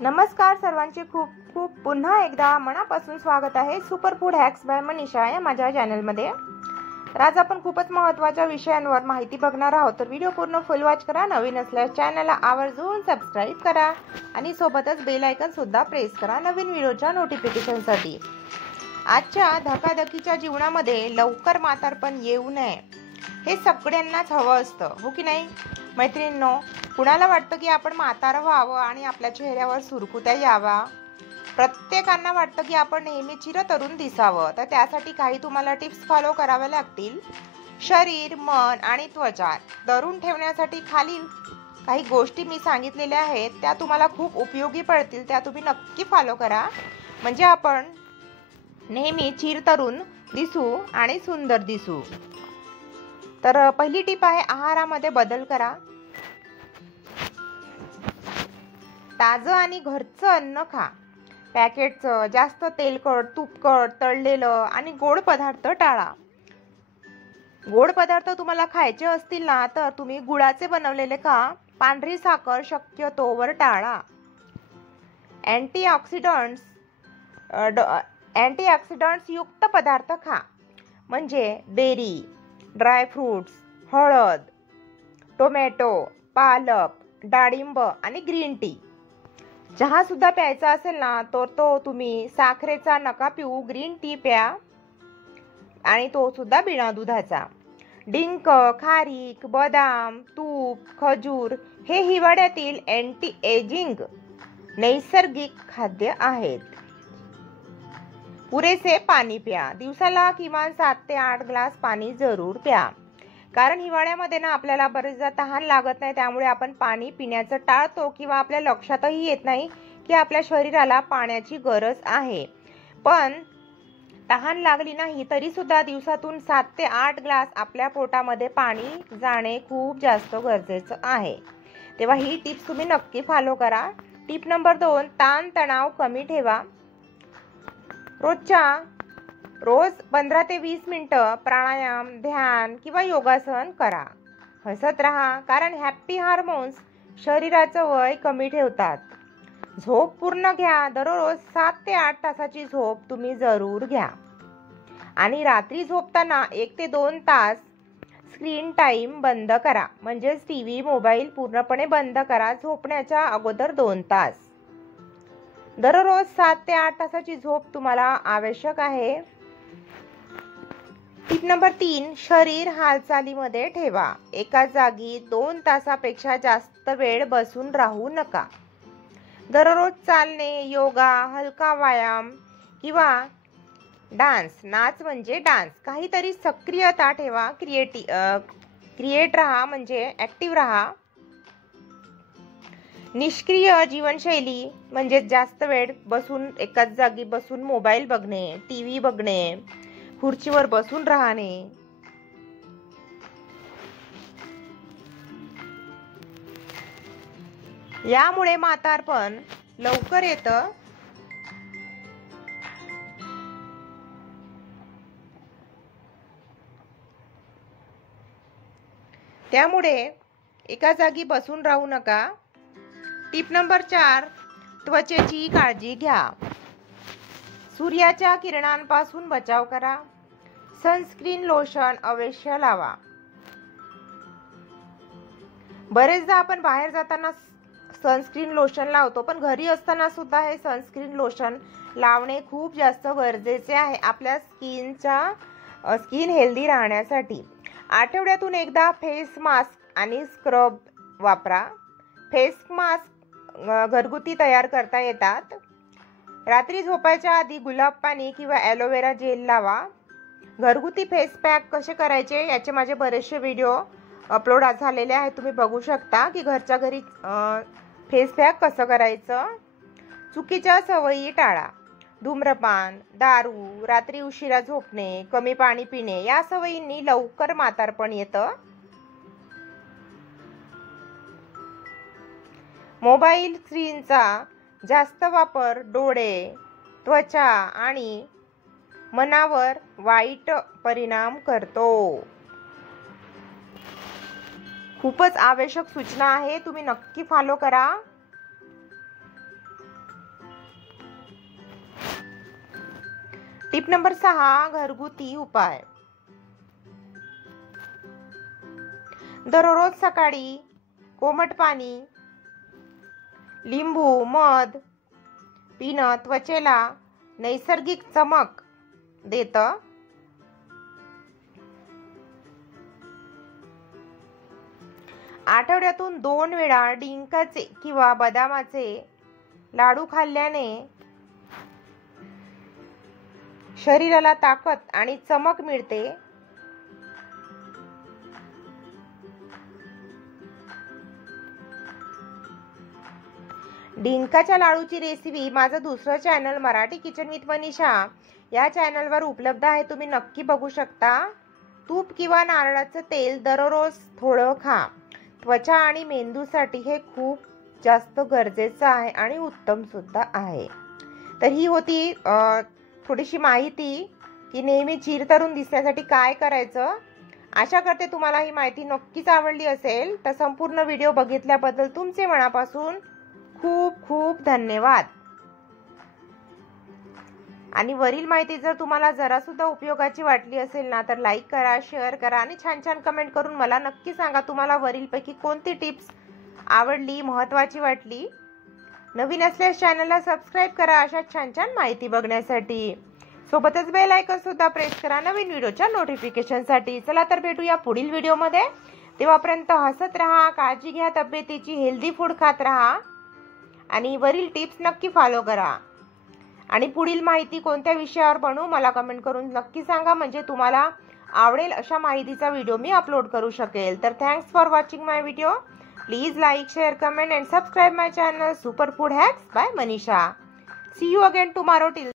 नमस्कार सर्वांचे खूप खूप पुन्हा एकदा मनापासून स्वागत आहे super food hacks by Manisha या माझ्या चॅनलमध्ये। तर आज आपण खूपच महत्त्वाच्या विषयांवर माहिती बघणार आहोत। तर व्हिडिओ पूर्ण फुल वॉच करा। नवीन असल्यास चॅनलला आवर्जून सबस्क्राइब करा आणि सोबतच बेल आयकॉन सुद्धा प्रेस करा नवीन व्हिडिओच्या नोटिफिकेशनसाठी। आजच्या धकाधकीच्या जीवनामध्ये लवकर म्हातारपण येऊ नये हे सगळ्यांनाच हवं असतं, हो की नाही मैत्रिणींनो? कुणाला वाटतं की आपण म्हातारं व्हावं आणि आपल्या चेहऱ्यावर सुरकुत्या यावा? प्रत्येकांना वाटतं की आपण नेहमी चिरतरुण दिसावं। तर त्यासाठी काही तुम्हाला टिप्स फॉलो कराव्या लागतील। शरीर, मन आणि त्वचा धरून ठेवण्यासाठी खालील काही गोष्टी मी सांगितलेल्या आहेत, त्या तुम्हाला खूप उपयोगी पडतील। त्या तुम्ही नक्की फॉलो करा, म्हणजे आपण नेहमी चिरतरुण दिसू आणि सुंदर दिसू। तर पहिली टिप आहे, आहारामध्ये बदल करा। ताजं आणि घरचं अन्न खा। पॅकेटचं, जास्त तेलकट, तुपकट, तळलेलं आणि गोड पदार्थ टाळा। गोड पदार्थ तुम्हाला खायचे असतील ना, तर तुम्ही गुळाचे बनवलेले खा। पांढरी साखर शक्यतोवर टाळा। अँटीऑक्सिडंट्स युक्त पदार्थ खा, म्हणजे बेरी, ड्राय फ्रूट्स, हळद, टोमॅटो, पालक, डाळिंब आणि ग्रीन टी। चहा सुद्धा प्यायचा असेल ना, तर तो तुम्ही साखरेचा नका पिऊ, ग्रीन टी प्या, आणि तो सुद्धा बिना दुधाचा। डिंक, खारीक, बदाम, तूप, खजूर हे हिवाळ्यातील अँटी एजिंग नैसर्गिक खाद्य आहेत। पुरेसे पाणी प्या। दिवसाला किमान 7 ते 8 ग्लास पाणी जरूर प्या, कारण हिवाळ्यामध्ये ना आपल्याला बरेचदा तहान लागत नाही, त्यामुळे आपण पाणी पिण्याचं टाळतो किंवा आपल्या लक्षातही येत नाही की आपल्या शरीराला पाण्याची गरज आहे। पण तहान लागली नाही तरी सुद्धा दिवसातून 7 ते 8 ग्लास आपल्या पोटामध्ये पाणी जाणे खूप जास्त गरजेचं आहे। तेव्हा ही टिप्स तुम्ही नक्की फॉलो करा। टिप नंबर 2, ताण तणाव कमी ठेवा। रोज 15 ते 20 मिनिटं प्राणायाम, ध्यान किंवा योगासन करा। हसत राहा, कारण हॅपी हार्मोन्स शरीराचं वय कमी ठेवतात। झोप पूर्ण घ्या। दररोज 7 ते 8 तासाची झोप तुम्ही जरूर घ्या। आणि रात्री झोपताना 1 ते 2 तास स्क्रीन टाइम बंद करा, म्हणजेच टीव्ही, मोबाईल पूर्णपणे बंद करा झोपण्याच्या अगोदर 2 तास। दररोज 7 ते 8 तासाची झोप तुम्हाला आवश्यक आहे। टिप नंबर 3, शरीर हालचालीमध्ये ठेवा। एका जागी 2 तासापेक्षा जास्त वेळ बसून राहू नका। दररोज चालणे, योगा, हलका व्यायाम किंवा नाच म्हणजे डान्स, काहीतरी सक्रियता ठेवा। क्रिएट राहा, म्हणजे ऍक्टिव्ह राहा। निष्क्रिय जीवनशैली म्हणजे जास्त वेळ बसून एकाच जागी बसून मोबाईल बघणे, टीव्ही बघणे, खुर्चीवर बसून राहणे। यामुळे म्हातारपण लवकर येतं। त्यामुळे एका जागी बसून राहू नका। टिप नंबर 4, त्वचेची काळजी घ्या। सूर्याच्या किरणांपासून बचाव करा। सनस्क्रीन लोशन अवश्य लावा। बरेचदा आपण बाहेर जाताना सनस्क्रीन लोशन लावतो, पण घरी असताना सुद्धा हे सनस्क्रीन लोशन लावणे खूप जास्त गरजेचे आहे आपल्या स्किन हेल्दी राहण्यासाठी। आठवड्यातून एकदा फेस मास्क आणि स्क्रब वापरा। फेस मास्क घरगुती तयार करता येतात। रात्री झोपायच्या आधी गुलाब पाणी किंवा ॲलोवेरा जेल लावा। घरगुती फेस पॅक कसे करायचे याचे माझे बरेचसे व्हिडिओ अपलोड झालेले आहेत, तुम्ही बघू शकता की घरच्या घरी फेस पॅक कसं करायचं। चुकीच्या सवयी टाळा। धूम्रपान, दारू, रात्री उशिरा झोपणे, कमी पाणी पिणे या सवयींनी लवकर म्हातारपण येतं। मोबाईल स्क्रीनचा जास्त वापर डोळे, त्वचा आणि मनावर वाईट परिणाम करतो। खूपच आवश्यक सूचना आहे, तुम्ही नक्की फॉलो करा। टिप नंबर 6, घरगुती उपाय. दररोज सकाळी कोमट पाणी, लिंबू, मध पिणं त्वचेला नैसर्गिक चमक देतं. आठवड्यातून 2 वेळा डिंकाचे किंवा बदामाचे लाडू खाल्ल्याने शरीराला ताकद आणि चमक मिळते. डिंकाच्या लाडूची रेसिपी माझं दुसरं channel Marathi kitchen with Manisha या चॅनलवर उपलब्ध आहे, तुम्ही नक्की बघू शकता. तूप किंवा नारळाचं तेल दररोज थोडं खा. त्वचा आणि मेंदूसाठी हे खूप जास्त गरजेचं आहे आणि उत्तम सुद्धा आहे. तर ही होती थोडीशी माहिती की नेहमी चिरतरुण दिसण्यासाठी काय करायचं. आशा करते तुम्हाला ही माहिती नक्कीच आवडली असेल. तर संपूर्ण व्हिडिओ बघितल्याबद्दल तुमचे मनापासून खूप खूप धन्यवाद. आणि वरील माहिती जर तुम्हाला जरा सुद्धा उपयोगाची वाटली असेल ना तर लाईक करा, शेअर करा आणि छान छान कमेंट करून मला नक्की सांगा तुम्हाला वरीलपैकी कोणती टिप्स आवडली, महत्त्वाची वाटली. नवीन असल्यास चॅनलला सबस्क्राईब करा अशा छान छान माहिती बघण्यासाठी. सोबतच बेल आयकॉन सुद्धा प्रेस करा नवीन व्हिडिओच्या नोटिफिकेशनसाठी. चला तर भेटूया पुढील व्हिडिओमध्ये. तेव्हापर्यंत हसत राहा, काळजी घ्या तब्येतीची, हेल्दी फूड खात राहा आणि वरील टिप्स नक्की फॉलो करा. आणि पुढील माहिती कोणत्या विषयावर बनवू मला कमेंट करून नक्की सांगा, म्हणजे तुम्हाला आवडेल अशा माहितीचा व्हिडिओ मी अपलोड करू शकेल. तर thanks for watching my video. Please like, share, comment and subscribe my channel super food hacks by Manisha. See you again tomorrow. Till